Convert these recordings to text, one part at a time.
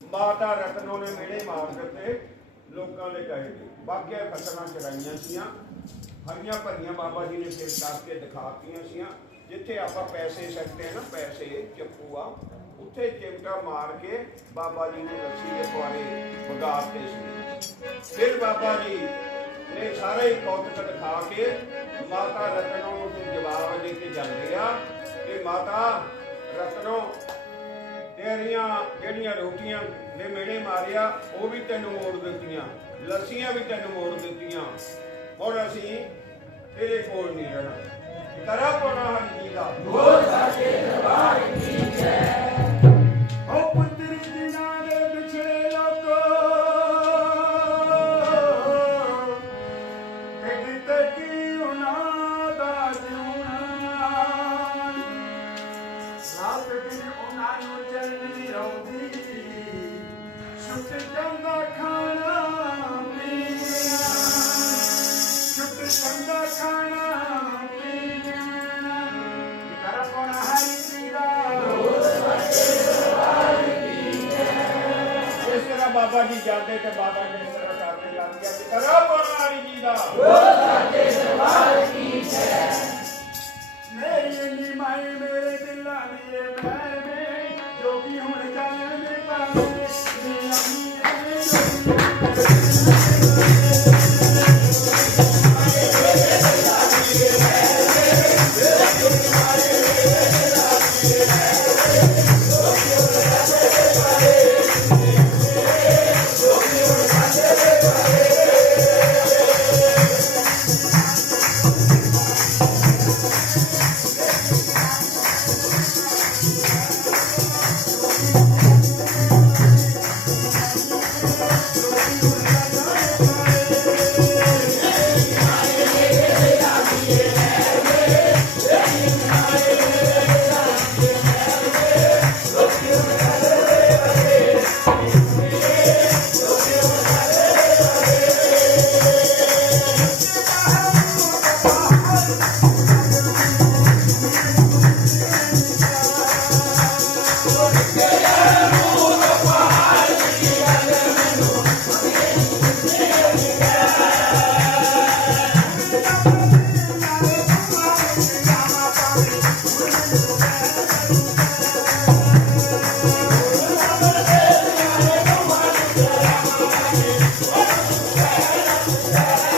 ਮਾਤਾ ਰਤਨੋ ਨੇ ਮੇਲੇ ਮਾਰ ਦਿੱਤੇ ਲੋਕਾਂ ਦੇ ਕਹੇ ਤੇ ਬਾਕੀਆਂ ਫਸਲਾਂ ਚੜਾਈਆਂ ਸੀਆਂ। ਹਰੀਆਂ ਭਰੀਆਂ ਬਾਬਾ ਜੀ ਨੇ ਫਿਰ ਕਰਕੇ ਦਿਖਾਤੀਆਂ ਸੀਆਂ। ਜਿੱਥੇ ਆਪਾਂ ਪੈਸੇ ਸਕਦੇ ਆ ਨਾ, ਪੈਸੇ ਚੱਪੂ ਆ ਉੱਥੇ ਚਿਮਟਾ ਮਾਰ ਕੇ ਬਾਬਾ ਜੀ ਨੇ ਲੱਸੀ ਦੇ ਪੁਆਰੇ ਵਗਾਤੇ ਸੀ। ਫਿਰ ਬਾਬਾ ਜੀ ਨੇ ਸਾਰੇ ਹੀ ਕੌਤਕ ਦਿਖਾ ਕੇ ਮਾਤਾ ਰਤਨੋ ਨੂੰ ਫਿਰ ਜਵਾਬ ਦੇ ਕੇ ਜਾਂਦੇ ਆ ਕਿ ਮਾਤਾ ਰਤਨੋ ਤੇਰੀਆਂ ਜਿਹੜੀਆਂ ਰੋਟੀਆਂ ਨੇ ਮੇਲੇ ਮਾਰਿਆ, ਉਹ ਵੀ ਤੈਨੂੰ ਮੋੜ ਦਿੱਤੀਆਂ। ਲੱਸੀਆਂ ਵੀ ਤੈਨੂੰ ਮੋੜ ਦਿੱਤੀਆਂ। ਹੁਣ ਅਸੀਂ ਤੇਰੇ ਕੋਲ ਨਹੀਂ ਰਹਿਣਾ। ਕਰਾ ਪੋਣਾ ਹਰੀ ਜੀ ਦਾ ਓ ਬਾਬਾ ਜੀ ਜਾਂਦੇ ਤੇ ਬਾਬਾ ਜੀ ਸਿਰ ਕਰਦੇ ਜਾਂਦੇ ਅੱਜ ਕਰੋ ਪੁਰਾਣੀ ਜੀ ਦਾ ਹੋ ਸਾਡੇ ਸਰਕਾਰ ਕੀ ਜੈ ਮੇਰੀ ਨੀ ਮਾਈ ਮੇਰੇ ਦਿਲਾਂ ਦੀ ਜੋ Yes.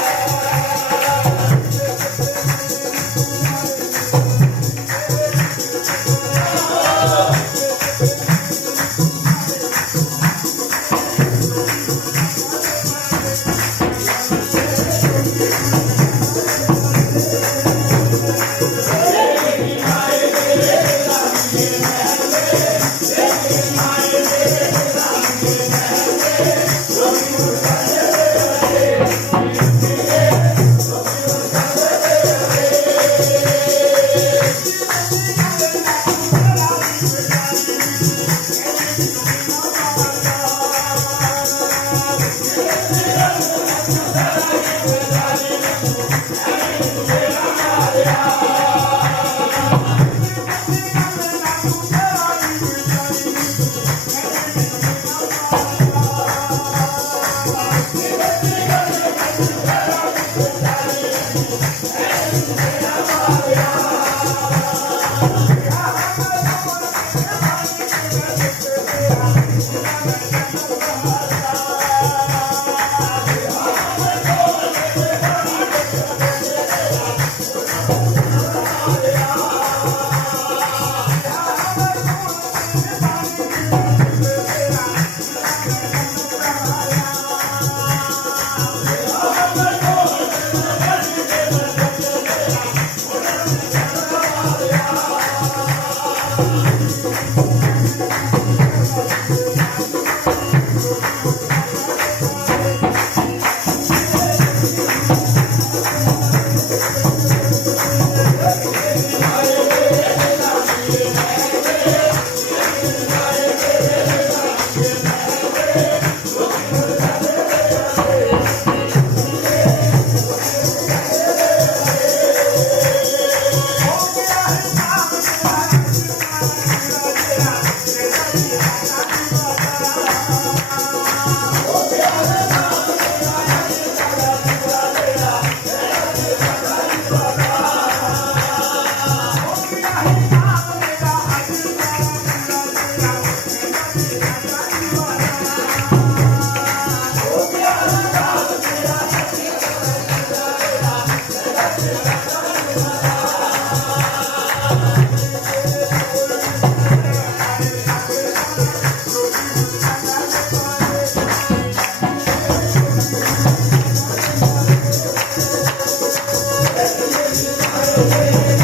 Amen.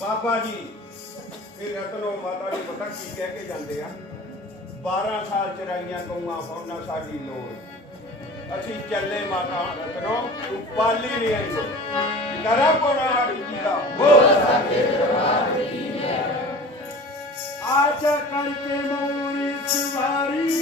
ਬਾਬਾ ਜੀ, ਫਿਰ ਰਤਨੋ ਮਾਤਾ ਜੀ ਪਤਾ ਕੀ ਕਹਿ ਕੇ ਜਾਂਦੇ ਆ 12 ਸਾਲ ਚਰਾਈਆਂ ਗਊਆਂ ਫੌਣਾ ਸਾਡੀ ਲੋੜ। ਅਸੀਂ ਚੱਲੇ ਮਾਤਾ ਰਤਨੋ ਤੂੰ ਪਾਲੀ ਨਹੀਂ ਆਈ। ਤਰਪਾਰ ਜੀਦਾ ਹੋ ਸਾਡੇ ਦਰਬਾਰ ਵਿੱਚ ਹੈ आजा करते मोरी सवारी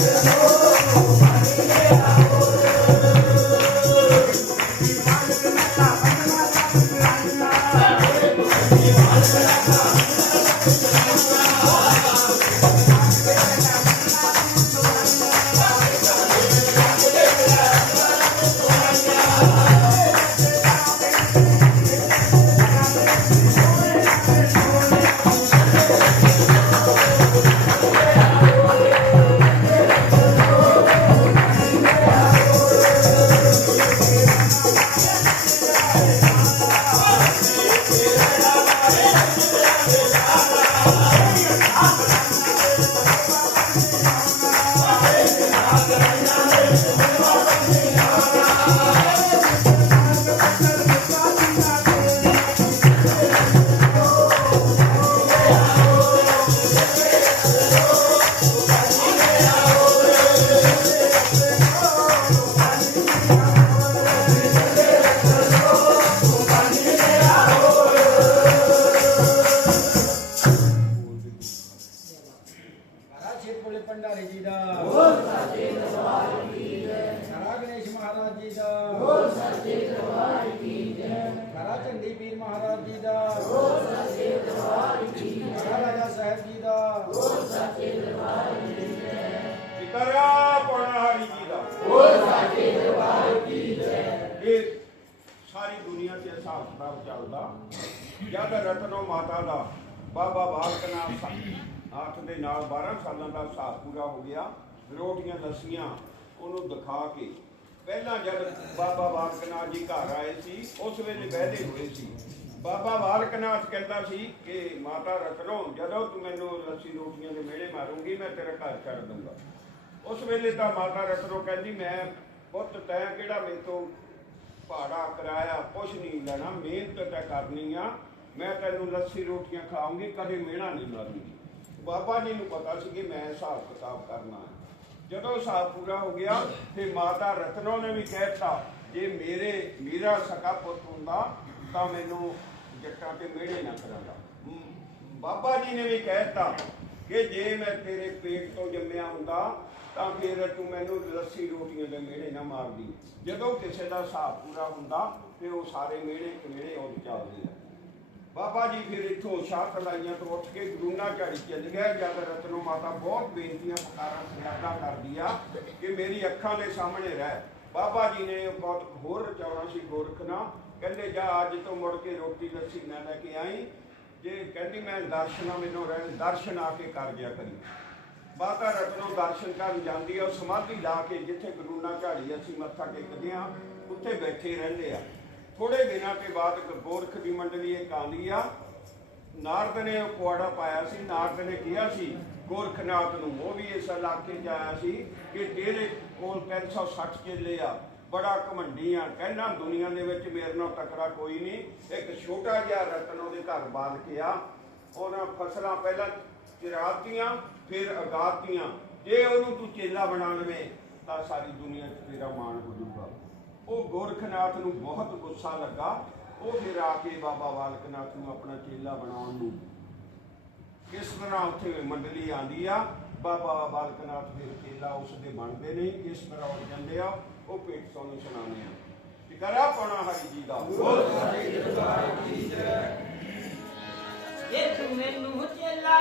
Obrigado. ਜਦ ਰਤਨੋ ਮਾਤਾ ਦਾ ਬਾਬਾ ਬਾਲਕ ਨਾਥ ਨਾਥ ਦੇ ਨਾਲ 12 ਸਾਲਾਂ ਦਾ ਹਿਸਾਬ ਪੂਰਾ ਹੋ ਗਿਆ, ਰੋਟੀਆਂ ਲੱਸੀਆਂ ਉਹਨੂੰ ਦਿਖਾ ਕੇ ਪਹਿਲਾਂ ਜਦ ਬਾਬਾ ਬਾਲਕਨਾਥ ਜੀ ਘਰ ਆਏ ਸੀ, ਉਸ ਵੇਲੇ ਬਹਿਦੇ ਹੋਏ ਸੀ। ਬਾਬਾ ਬਾਲਕਨਾਥ ਕਹਿੰਦਾ ਸੀ ਕਿ ਮਾਤਾ ਰਤਨੋ, ਜਦੋਂ ਤੂੰ ਮੈਨੂੰ ਲੱਸੀ ਰੋਟੀਆਂ ਦੇ ਮਿਹਣੇ ਮਾਰੂੰਗੀ, ਮੈਂ ਤੇਰਾ ਘਰ ਛੱਡ ਦੂੰਗਾ। ਉਸ ਵੇਲੇ ਤਾਂ ਮਾਤਾ ਰਤਨੋ ਕਹਿੰਦੀ, ਮੈਂ ਪੁੱਤ, ਤੈਂ ਕਿਹੜਾ ਮੇਰੇ ਤੋਂ ਭਾੜਾ ਕਰਾਇਆ? ਕੁਛ ਨਹੀਂ ਲੈਣਾ, ਮਿਹਨਤ ਤਾਂ ਕਰਨੀ ਆ। ਮੈਂ ਤੈਨੂੰ ਲੱਸੀ ਰੋਟੀਆਂ ਖਾਵਾਂਗੀ ਕਦੇ ਮਿਹਣਾ ਨਹੀਂ ਮਾਰੂੰਗੀ। ਬਾਬਾ ਜੀ ਨੂੰ ਪਤਾ ਸੀ ਕਿ ਮੈਂ ਹਿਸਾਬ ਕਿਤਾਬ ਕਰਨਾ ਹੈ। ਜਦੋਂ ਹਿਸਾਬ ਪੂਰਾ ਹੋ ਗਿਆ, ਤੇ ਮਾਤਾ ਰਤਨੋ ਨੇ ਵੀ ਕਹਿਤਾ, ਜੇ ਮੇਰੇ, ਮੇਰਾ ਸਕਾ ਪੁੱਤ ਹੁੰਦਾ, ਤਾਂ ਮੈਨੂੰ ਜੱਟਾਂ ਤੇ ਮਿਹਣੇ ਨਾ ਕਰਾਂਗਾ ਬਾਬਾ ਜੀ ਨੇ ਵੀ ਕਹਿਤਾ ਕਿ ਜੇ ਮੈਂ ਤੇਰੇ ਪੇਟ ਤੋਂ ਜੰਮਿਆ ਹੁੰਦਾ, ਤਾਂ ਫਿਰ ਤੂੰ ਮੈਨੂੰ ਲੱਸੀ ਰੋਟੀਆਂ ਦੇ ਮਿਹਣੇ ਨਾ ਮਾਰਦੀ। ਜਦੋਂ ਕਿਸੇ ਦਾ ਹਿਸਾਬ ਪੂਰਾ ਹੁੰਦਾ, ਤੇ ਉਹ ਸਾਰੇ ਮਿਹਣੇ ਕਮੇੜੇ ਉਹ ਚੱਲਦੇ ਆ। ਬਾਬਾ ਜੀ ਫਿਰ ਇੱਥੋਂ ਸ਼ਾਹ ਕਲਾਈਆਂ ਤੋਂ ਉੱਠ ਕੇ ਗੁਰੂਨਾ ਝਾੜੀ ਚੱਲ ਗਿਆ। ਜਦ ਰਤਨੋ ਮਾਤਾ ਬਹੁਤ ਬੇਨਤੀਆਂ ਪੁਕਾਰਾਂ ਫਰਿਆਦਾਂ ਕਰਦੀ ਆ ਕਿ ਮੇਰੀ ਅੱਖਾਂ ਦੇ ਸਾਹਮਣੇ ਰਹਿ। ਬਾਬਾ ਜੀ ਨੇ ਬਹੁਤ ਹੋਰ ਰਚਾਉਣਾ ਸੀ ਗੋਰਖਨਾ ਕਹਿੰਦੇ, ਜਾ ਅੱਜ ਤੋਂ ਮੁੜ ਕੇ ਰੋਟੀ ਲੱਸੀ ਨਾ ਲੈ ਕੇ ਆਈ। ਜੇ ਕਹਿੰਦੀ ਮੈਂ ਦਰਸ਼ਨਾ ਮੈਨੂੰ ਰਹਿਣ, ਦਰਸ਼ਨ ਆ ਕੇ ਕਰ ਗਿਆ ਕਰੀ। ਮਾਤਾ ਰਤਨੋ ਦਰਸ਼ਨ ਕਰਨ ਜਾਂਦੀ ਆ ਸਮਾਧੀ ਲਾ ਕੇ ਜਿੱਥੇ ਗੁਰੂਨਾ ਝਾੜੀ ਅਸੀਂ ਮੱਥਾ ਟੇਕਦੇ ਆ, ਉੱਥੇ ਬੈਠੇ ਰਹਿੰਦੇ ਆ। ਥੋੜੇ ਦਿਨਾਂ ਤੇ ਬਾਅਦ ਗੋਰਖ ਦੀ ਮੰਡਲੀ ਇੱਕ ਆਉਂਦੀ ਆ। ਨਾਰਦ ਨੇ ਉਹ ਪੁਆੜਾ ਪਾਇਆ ਸੀ, ਨਾਰਦ ਨੇ ਕਿਹਾ ਸੀ, ਗੋਰਖਨਾਥ ਨੂੰ, ਉਹ ਵੀ ਇਸ ਇਲਾਕੇ 'ਚ ਆਇਆ ਸੀ ਕਿ ਤੇਰੇ ਕੋਲ 360 ਚੇਲੇ ਆ, ਬੜਾ ਘਮੰਡੀ ਆ, ਕਹਿੰਦਾ ਦੁਨੀਆ ਦੇ ਵਿੱਚ ਮੇਰੇ ਨਾਲ ਤਕੜਾ ਕੋਈ ਨਹੀਂ। ਇੱਕ ਛੋਟਾ ਜਿਹਾ ਰਤਨ ਉਹਦੇ ਘਰ ਬਾਲ ਕੇ ਆ। ਉਹਨਾਂ ਫਸਲਾਂ ਪਹਿਲਾਂ ਚਿਰਾਤੀਆਂ, ਫਿਰ ਅਗਾਤੀਆਂ। ਜੇ ਉਹਨੂੰ ਤੂੰ ਚੇਲਾ ਬਣਾ ਲਵੇਂ, ਤਾਂ ਸਾਰੀ ਦੁਨੀਆ 'ਚ ਤੇਰਾ ਮਾਣ ਹੋ ਜਾਊਗਾ ਉਹ ਗੋਰਖਨਾਥ ਨੂੰ ਬਹੁਤ ਗੁੱਸਾ ਲੱਗਾ। ਉਹ ਫਿਰ ਆ ਕੇ ਬਾਬਾ ਬਾਲਕਨਾਥ ਨੂੰ ਆਪਣਾ ਚੇਲਾ ਬਣਾਉਣ ਨੂੰ ਕਿਸ ਤਰ੍ਹਾਂ ਉੱਥੇ ਮੰਡਲੀ ਆਂਦੀ ਆ, ਬਾਬਾ ਬਾਲਕਨਾਥ ਫਿਰ ਚੇਲਾ ਉਸ ਦੇ ਬਣਦੇ ਨਹੀਂ ਕਿਸ ਤਰ੍ਹਾਂ ਉੱਠ ਜਾਂਦੇ ਆ, ਉਹ ਪੇਟ ਤੁਹਾਨੂੰ ਸੁਣਾਉਂਦੇ ਆ। ਟਿਕਰਾ ਪਾਉਣਾ ਹਰੀ ਜੀ ਦਾ। ਇਹ ਤੂੰ ਮੈਨੂੰ ਚੇਲਾ